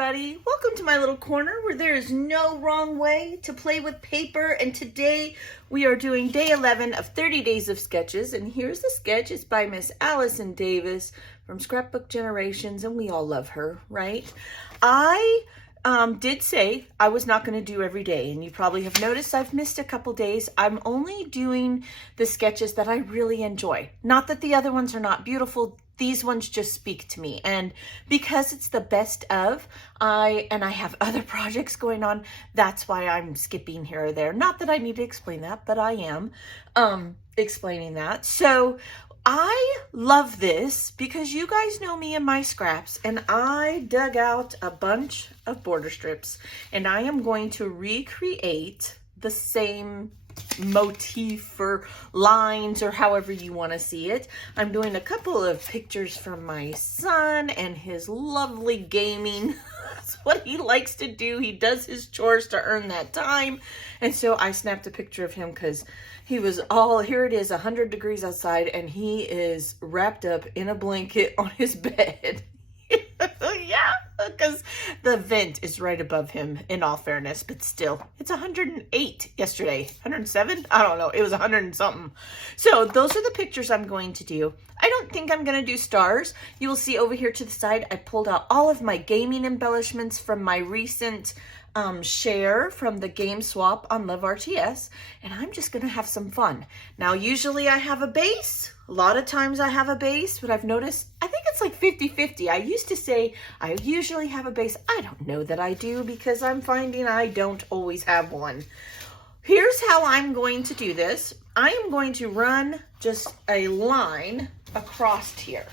everybody. Welcome to my little corner where there is no wrong way to play with paper. And today we are doing day 11 of 30 Days of Sketches. And here's the sketch. It's by Miss Allison Davis from Scrapbook Generations. And we all love her, right? I did say I was not going to do every day. And you probably have noticed I've missed a couple days. I'm only doing the sketches that I really enjoy. Not that the other ones are not beautiful. These ones just speak to me, and because it's the best of, I have other projects going on, that's why I'm skipping here or there. Not that I need to explain that, but I am explaining that. So I love this because you guys know me and my scraps, and I dug out a bunch of border strips, and I am going to recreate the same motif or lines or however you want to see it. I'm doing a couple of pictures from my son and his lovely gaming. That's what he likes to do. He does his chores to earn that time. And so I snapped a picture of him because he was here it is 100 degrees outside and he is wrapped up in a blanket on his bed. Yeah, because the vent is right above him, in all fairness, but still, it's 108 yesterday. 107? I don't know. It was 100 and something. So those are the pictures I'm going to do. I don't think I'm going to do stars. You will see over here to the side, I pulled out all of my gaming embellishments from my recent share from the game swap on Love RTS, and I'm just going to have some fun. Now, usually I have a base. A lot of times I have a base, but I've noticed, I think it's like 50-50. I used to say I usually have a base. I don't know that I do because I'm finding I don't always have one. Here's how I'm going to do this. I am going to run just a line across here.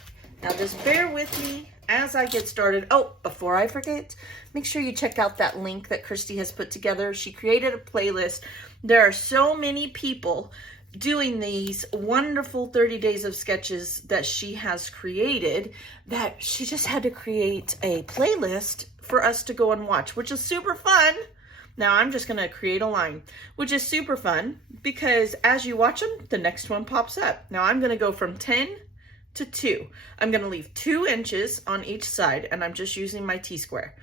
Now just bear with me as I get started. Oh, before I forget, make sure you check out that link that Christy has put together. She created a playlist. There are so many people doing these wonderful 30 days of sketches that she has created that she just had to create a playlist for us to go and watch, which is super fun. Now I'm just going to create a line, which is super fun because as you watch them, the next one pops up. Now I'm going to go from 10 to 2. I'm going to leave 2 inches on each side, and I'm just using my T-square.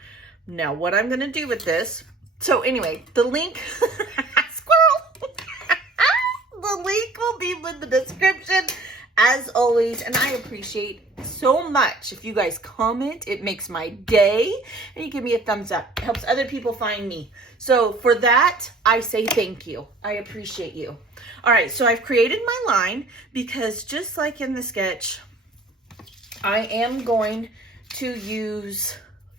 Now what I'm going to do with this, so anyway, the link, squirrel, the link will be in the description as always, and I appreciate so much if you guys comment. It makes my day, and you give me a thumbs up. It helps other people find me. So for that, I say thank you. I appreciate you. All right, so I've created my line because just like in the sketch, I am going to use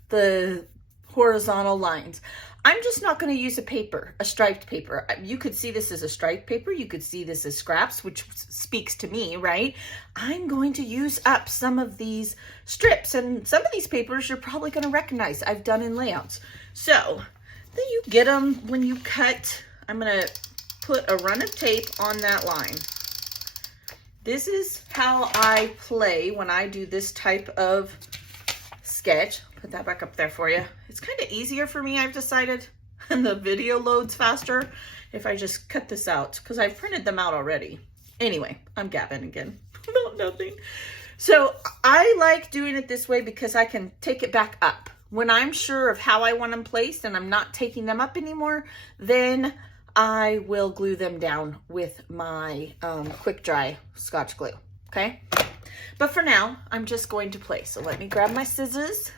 the horizontal lines. I'm just not going to use a striped paper. You could see this as a striped paper. You could see this as scraps, which speaks to me, right? I'm going to use up some of these strips, and some of these papers you're probably going to recognize I've done in layouts. So then you get them when you cut. I'm going to put a run of tape on that line. This is how I play when I do this type of sketch. Put that back up there for you. It's kind of easier for me, I've decided, and the video loads faster if I just cut this out because I've printed them out already. Anyway, I'm gabbing again about nothing. So I like doing it this way because I can take it back up. When I'm sure of how I want them placed and I'm not taking them up anymore, then I will glue them down with my quick dry Scotch glue, okay? But for now, I'm just going to place. So let me grab my scissors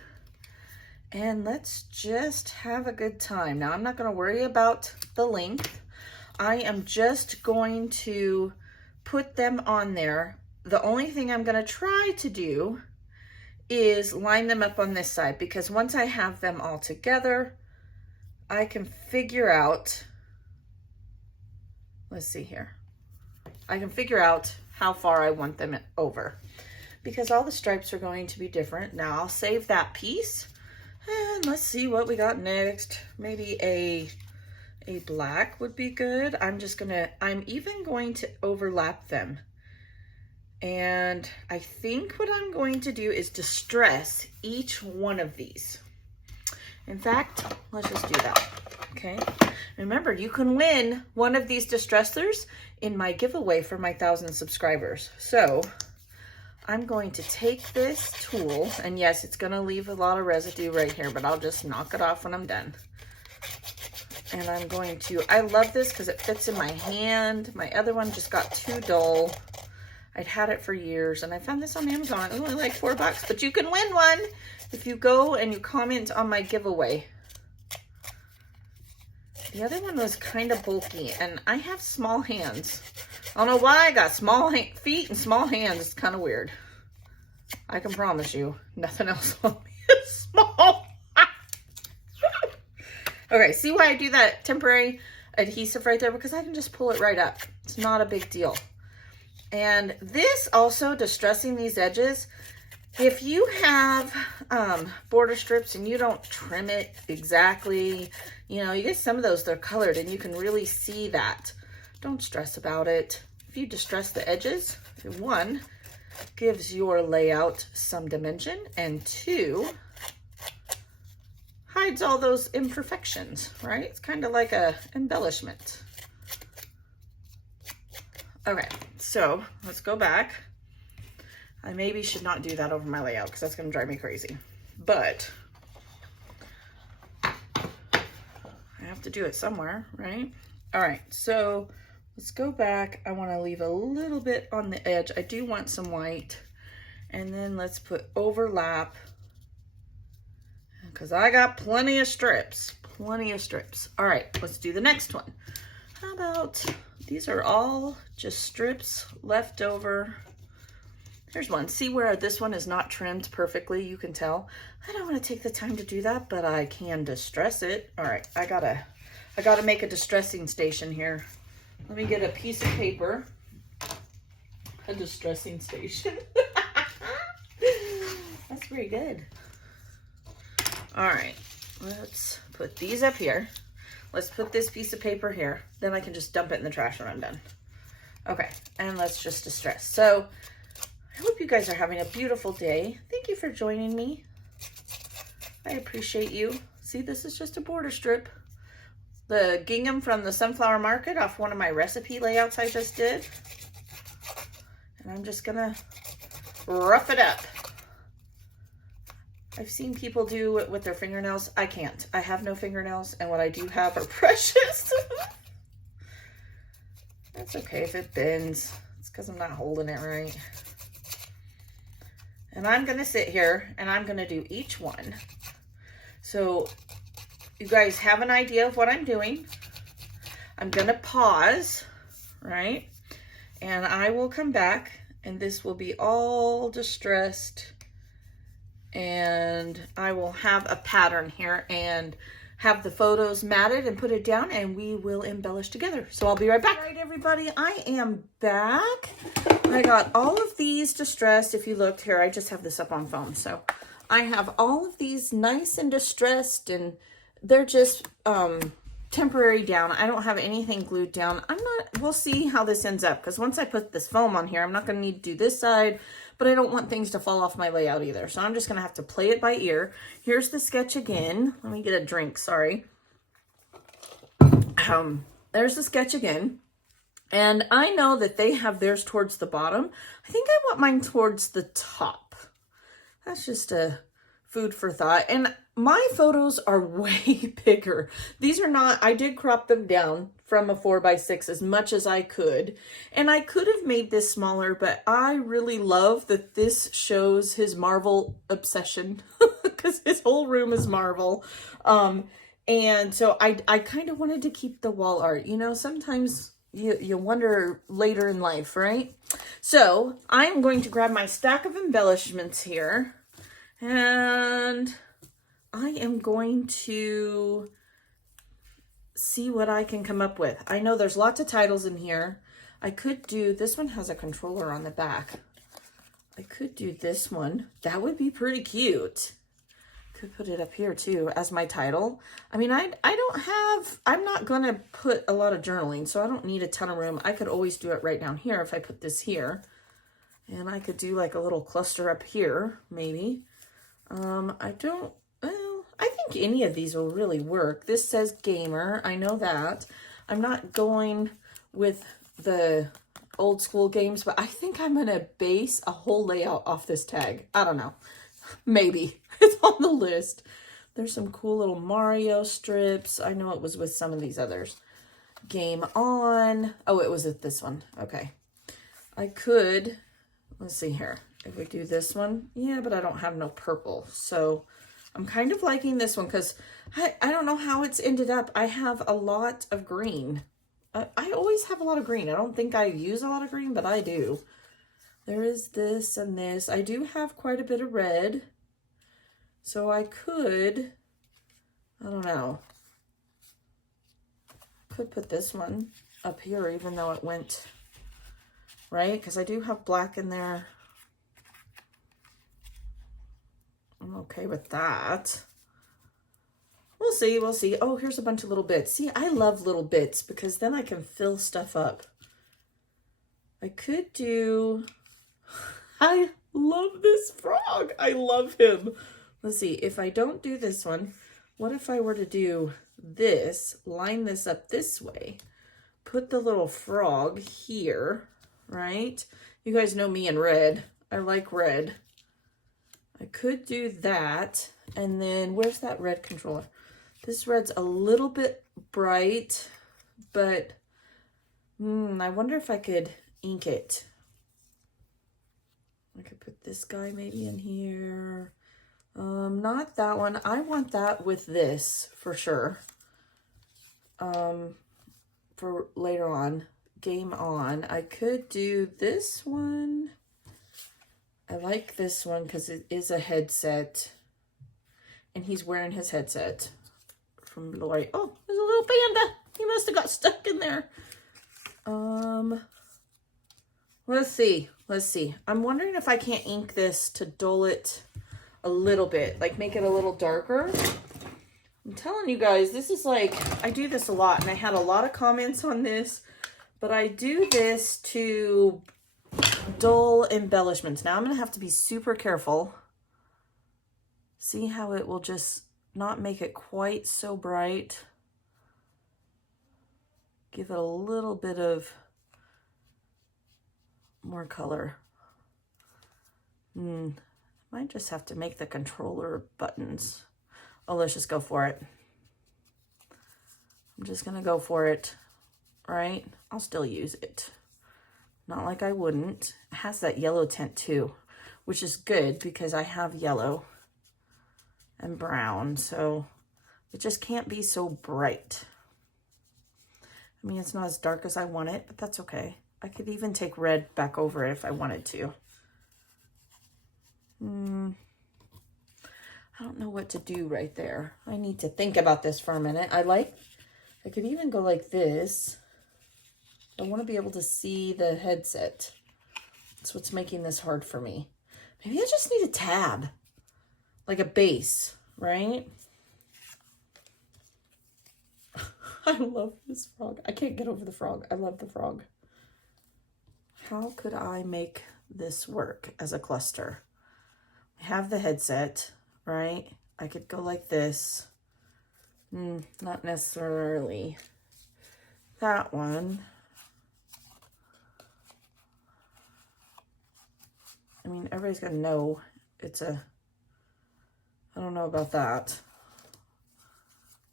and let's just have a good time. Now, I'm not going to worry about the length. I am just going to put them on there. The only thing I'm going to try to do is line them up on this side because once I have them all together, I can figure out, let's see here. I can figure out how far I want them over because all the stripes are going to be different. Now I'll save that piece and let's see what we got next. Maybe a black would be good. I'm even going to overlap them. And I think what I'm going to do is distress each one of these. In fact, let's just do that, okay? Remember, you can win one of these distressors in my giveaway for my 1,000 subscribers. So I'm going to take this tool, and yes, it's going to leave a lot of residue right here, but I'll just knock it off when I'm done. And I'm going to, I love this because it fits in my hand. My other one just got too dull. I'd had it for years, and I found this on Amazon. It's only like $4, but you can win one if you go and you comment on my giveaway. The other one was kind of bulky, and I have small hands. I don't know why I got small feet and small hands. It's kind of weird. I can promise you, nothing else on me is small. Okay, see why I do that temporary adhesive right there? Because I can just pull it right up. It's not a big deal. And this also, distressing these edges, if you have border strips and you don't trim it exactly, you know, you get some of those, they're colored and you can really see that. Don't stress about it. If you distress the edges, one, gives your layout some dimension, and two, hides all those imperfections, right? It's kind of like a embellishment. Okay, so let's go back. I maybe should not do that over my layout because that's going to drive me crazy, but I have to do it somewhere, right? All right, so let's go back. I want to leave a little bit on the edge. I do want some white, and then let's put overlap, because I got plenty of strips, All right, let's do the next one. How about, these are all just strips left over. Here's one. See where this one is not trimmed perfectly? You can tell. I don't want to take the time to do that, but I can distress it. All right, I gotta make a distressing station here. Let me get a piece of paper. A distressing station. That's pretty good. All right, let's put these up here. Let's put this piece of paper here. Then I can just dump it in the trash when I'm done. Okay, and let's just distress. So I hope you guys are having a beautiful day. Thank you for joining me. I appreciate you. See, this is just a border strip. The gingham from the Sunflower Market off one of my recipe layouts I just did. And I'm just gonna rough it up. I've seen people do it with their fingernails. I can't. I have no fingernails, and what I do have are precious. That's okay if it bends. It's because I'm not holding it right. And I'm going to sit here, and I'm going to do each one. So you guys have an idea of what I'm doing. I'm going to pause, right? And I will come back, and this will be all distressed. And I will have a pattern here and have the photos matted and put it down, and we will embellish together. So I'll be right back. All right, everybody, I am back. I got all of these distressed. If you looked here, I just have this up on foam. So I have all of these nice and distressed, and they're just temporary down. I don't have anything glued down. We'll see how this ends up, because once I put this foam on here, I'm not going to need to do this side, but I don't want things to fall off my layout either. So I'm just going to have to play it by ear. Here's the sketch again. Let me get a drink, sorry. There's the sketch again. And I know that they have theirs towards the bottom. I think I want mine towards the top. That's just a food for thought. And my photos are way bigger. These are not, I did crop them down from a 4x6 as much as I could. And I could have made this smaller, but I really love that this shows his Marvel obsession because his whole room is Marvel. And so I kind of wanted to keep the wall art. You know, sometimes you wonder later in life, right? So I'm going to grab my stack of embellishments here, and I am going to see what I can come up with. I know there's lots of titles in here. I could do, this one has a controller on the back. I could do this one. That would be pretty cute. Could put it up here too as my title. I mean, I'm not gonna put a lot of journaling, so I don't need a ton of room. I could always do it right down here if I put this here. And I could do like a little cluster up here, maybe. I think any of these will really work. This says gamer, I know that. I'm not going with the old school games, but I think I'm going to base a whole layout off this tag. I don't know. Maybe. It's on the list. There's some cool little Mario strips. I know it was with some of these others. Game On. Oh, it was with this one. Okay. I could, let's see here. If we do this one, yeah, but I don't have no purple. So I'm kind of liking this one because I don't know how it's ended up. I have a lot of green. I always have a lot of green. I don't think I use a lot of green, but I do. There is this and this. I do have quite a bit of red. So I could, I don't know. Could put this one up here even though it went, right? Because I do have black in there. I'm okay with that. We'll see, we'll see. Oh, here's a bunch of little bits. See, I love little bits because then I can fill stuff up. I could do, I love this frog. I love him. Let's see, if I don't do this one, what if I were to do this, line this up this way, put the little frog here, right? You guys know me in red. I like red. I could do that. And then where's that red controller? This red's a little bit bright, but I wonder if I could ink it. I could put this guy maybe in here. Not that one. I want that with this for sure. For later on, Game On. I could do this one. I like this one because it is a headset. And he's wearing his headset from Lori. Oh, there's a little panda. He must have got stuck in there. Let's see. Let's see. I'm wondering if I can't ink this to dull it a little bit, like make it a little darker. I'm telling you guys, this is like, I do this a lot and I had a lot of comments on this, but I do this to dull embellishments. Now I'm going to have to be super careful. See how it will just not make it quite so bright. Give it a little bit of more color. Might just have to make the controller buttons. Oh, let's just go for it. I'm just gonna go for it, right? I'll still use it. Not like I wouldn't. It has that yellow tint too, which is good because I have yellow and brown, so it just can't be so bright. I mean, it's not as dark as I want it, but that's okay. I could even take red back over it if I wanted to. I don't know what to do right there. I need to think about this for a minute. I could even go like this. I want to be able to see the headset. That's what's making this hard for me. Maybe I just need a tab, like a base, right? I love this frog. I can't get over the frog. I love the frog. How could I make this work as a cluster? I have the headset, right? I could go like this. Not necessarily that one. I mean, everybody's gonna know it's a, I don't know about that.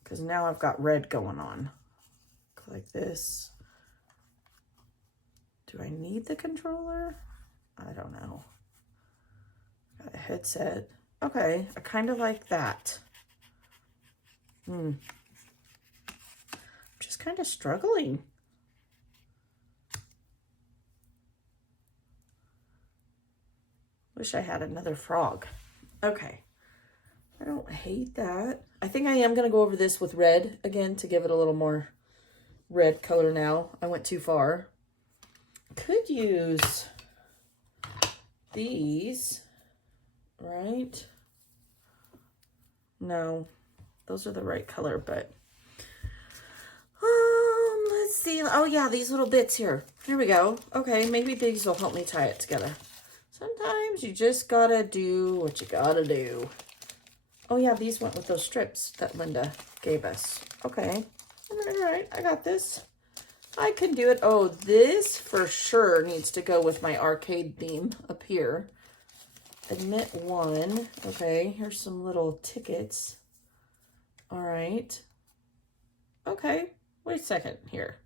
Because now I've got red going on. Go like this. Do I need the controller? I don't know. Got a headset. Okay, I kind of like that. Just kind of struggling. Wish I had another frog. Okay. I don't hate that. I think I am going to go over this with red again to give it a little more red color now. I went too far. Could use these, right? No, those are the right color, but let's see. Oh yeah, these little bits here. Here we go. Okay, maybe these will help me tie it together. Sometimes you just gotta do what you gotta do. Oh yeah, these went with those strips that Linda gave us. Okay, all right, I got this. I can do it. Oh, this for sure needs to go with my arcade theme up here. Admit 1. Okay, here's some little tickets. All right. Okay, wait a second here.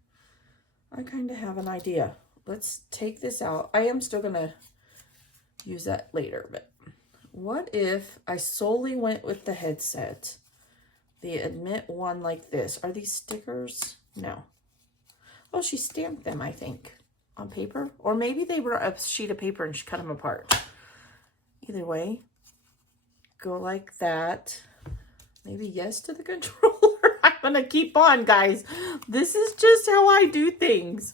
I kind of have an idea. Let's take this out. I am still going to use that later, but what if I solely went with the headset? The Admit 1 like this. Are these stickers? No. Oh, she stamped them, I think, on paper. Or maybe they were a sheet of paper and she cut them apart. Either way, go like that. Maybe yes to the controller. I'm going to keep on, guys. This is just how I do things.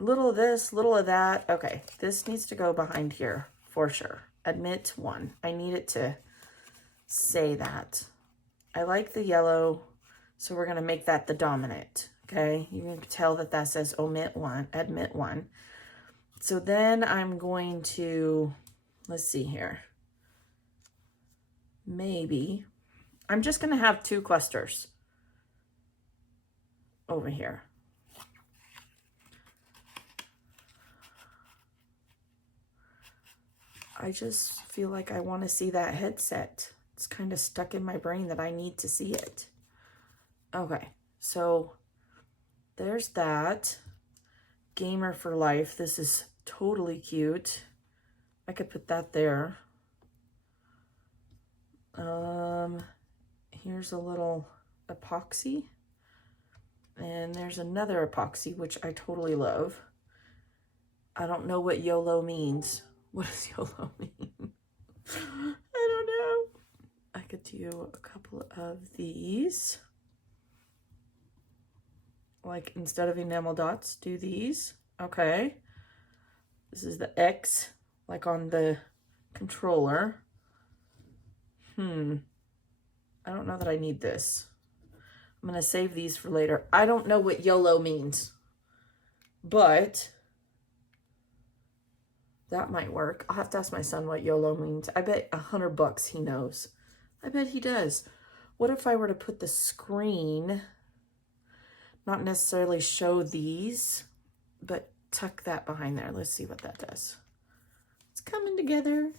Little of this, little of that. Okay, this needs to go behind here for sure. Admit 1. I need it to say that. I like the yellow, so we're going to make that the dominant. Okay, you can tell that that says omit 1, admit 1. So then I'm going to, let's see here. Maybe I'm just going to have 2 clusters over here. I just feel like I want to see that headset. It's kind of stuck in my brain that I need to see it. Okay, so there's that. Gamer for life. This is totally cute. I could put that there. Here's a little epoxy. And there's another epoxy, which I totally love. I don't know what YOLO means. What does YOLO mean? I don't know. I could do a couple of these. Like instead of enamel dots, do these. Okay. This is the X, like on the controller. I don't know that I need this. I'm going to save these for later. I don't know what YOLO means, but that might work. I'll have to ask my son what YOLO means. I bet $100 he knows. I bet he does. What if I were to put the screen, not necessarily show these, but tuck that behind there? Let's see what that does. It's coming together.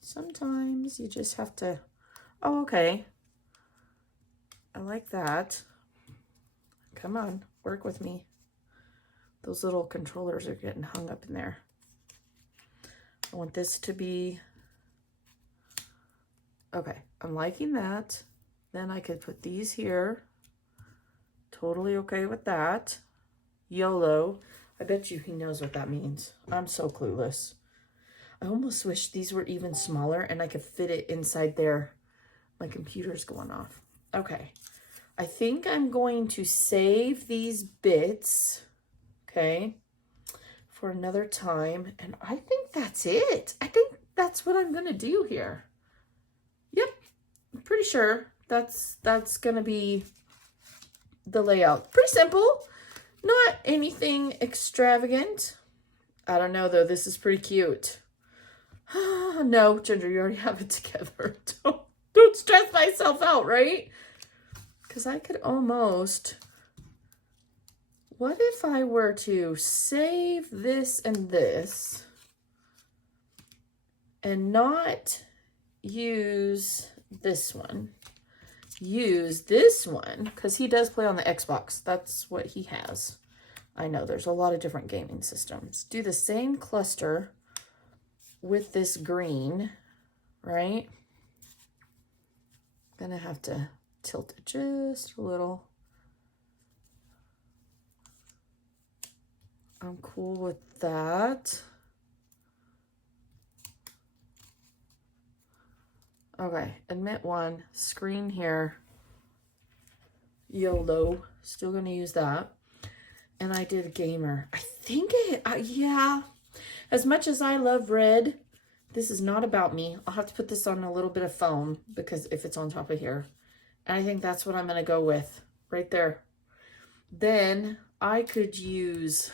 Sometimes you just have to, oh, okay. I like that. Come on, work with me. Those little controllers are getting hung up in there. I want this to be, okay, I'm liking that. Then I could put these here. Totally okay with that. YOLO. I bet you he knows what that means. I'm so clueless. I almost wish these were even smaller and I could fit it inside there. My computer's going off. Okay. I think I'm going to save these bits, okay, for another time. And I think that's it. I think that's what I'm going to do here. Yep. I'm pretty sure that's going to be the layout. Pretty simple. Not anything extravagant. I don't know, though. This is pretty cute. No, Ginger, you already have it together. Don't stress myself out, right? Because I could almost... What if I were to save this and this and not use this one? Use this one, because he does play on the Xbox. That's what he has. I know there's a lot of different gaming systems. Do the same cluster with this green, right? Gonna have to tilt it just a little. I'm cool with that. Okay, admit 1, screen here. YOLO, still gonna use that. And I did gamer. I think yeah. As much as I love red, this is not about me. I'll have to put this on a little bit of foam because if it's on top of here. And I think that's what I'm gonna go with right there. Then I could use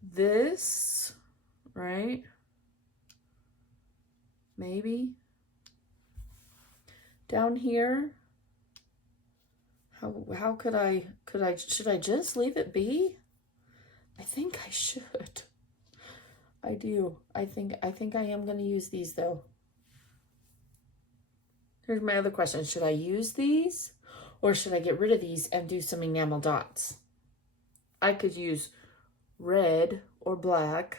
this, right? Maybe. Down here. How should I just leave it be? I think I should. I do. I think I am going to use these though. Here's my other question. Should I use these or should I get rid of these and do some enamel dots? I could use red or black.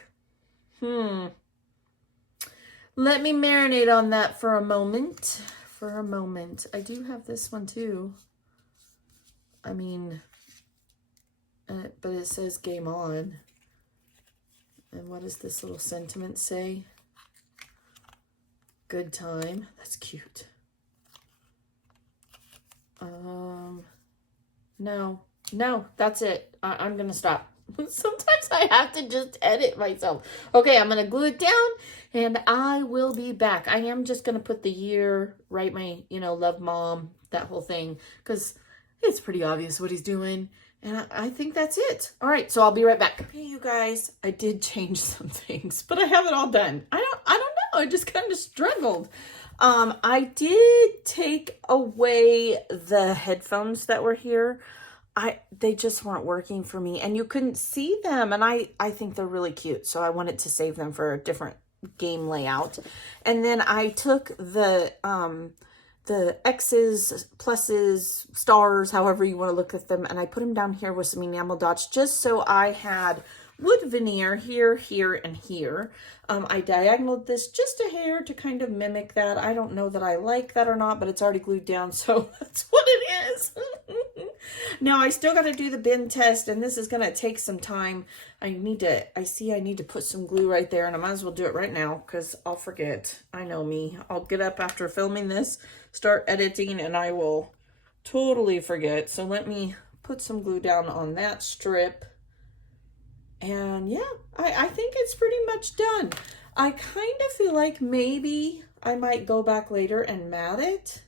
Let me marinate on that for a moment. I do have this one too. I mean, but it says game on. And what does this little sentiment say? Good time. That's cute. No, that's it. I'm going to stop. Sometimes I have to just edit myself. Okay, I'm going to glue it down and I will be back. I am just going to put the year, write my, love mom, that whole thing, because it's pretty obvious what he's doing. And I think that's it. All right, so I'll be right back. Hey, you guys, I did change some things, but I have it all done. I don't know. I just kind of struggled. I did take away the headphones that were here. They just weren't working for me, and you couldn't see them. And I think they're really cute, so I wanted to save them for a different game layout. And then I took the X's, pluses, stars, however you want to look at them, and I put them down here with some enamel dots just so I had wood veneer here, here, and here. I diagonaled this just a hair to kind of mimic that. I don't know that I like that or not, but it's already glued down, so that's what it is. Now, I still got to do the bend test, and this is going to take some time. I need to put some glue right there, and I might as well do it right now because I'll forget. I know me. I'll get up after filming this, start editing, and I will totally forget. So let me put some glue down on that strip. And yeah, I think it's pretty much done. I kind of feel like maybe I might go back later and mat it,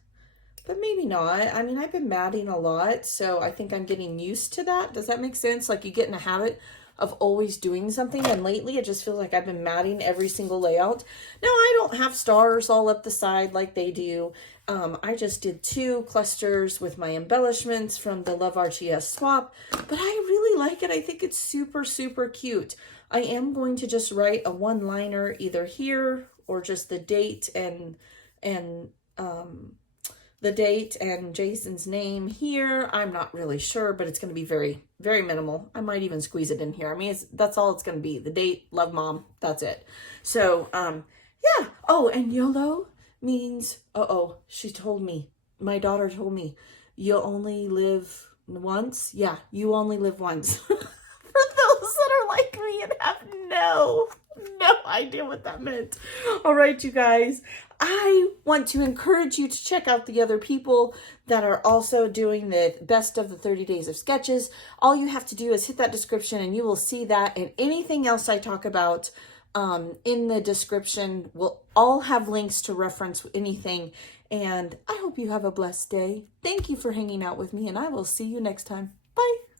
but maybe not. I mean, I've been matting a lot, so I think I'm getting used to that. Does that make sense? Like you get in a habit of always doing something, and lately it just feels like I've been matting every single layout. Now, I don't have stars all up the side like they do. I just did 2 clusters with my embellishments from the Love RTS swap, but I really like it. I think it's super, super cute. I am going to just write a one-liner either here or just the date and Jason's name here. I'm not really sure, but it's going to be very, very minimal. I might even squeeze it in here. I mean, that's all it's going to be. The date, love mom, that's it. So, yeah. Oh, and YOLO means, she told me, my daughter told me, you only live once. Yeah, you only live once. For those that are like me and have no idea what that meant. All right, you guys, I want to encourage you to check out the other people that are also doing the best of the 30 days of sketches. All you have to do is hit that description and you will see that, and anything else I talk about in the description will all have links to reference anything. And I hope you have a blessed day. Thank you for hanging out with me, and I will see you next time. Bye.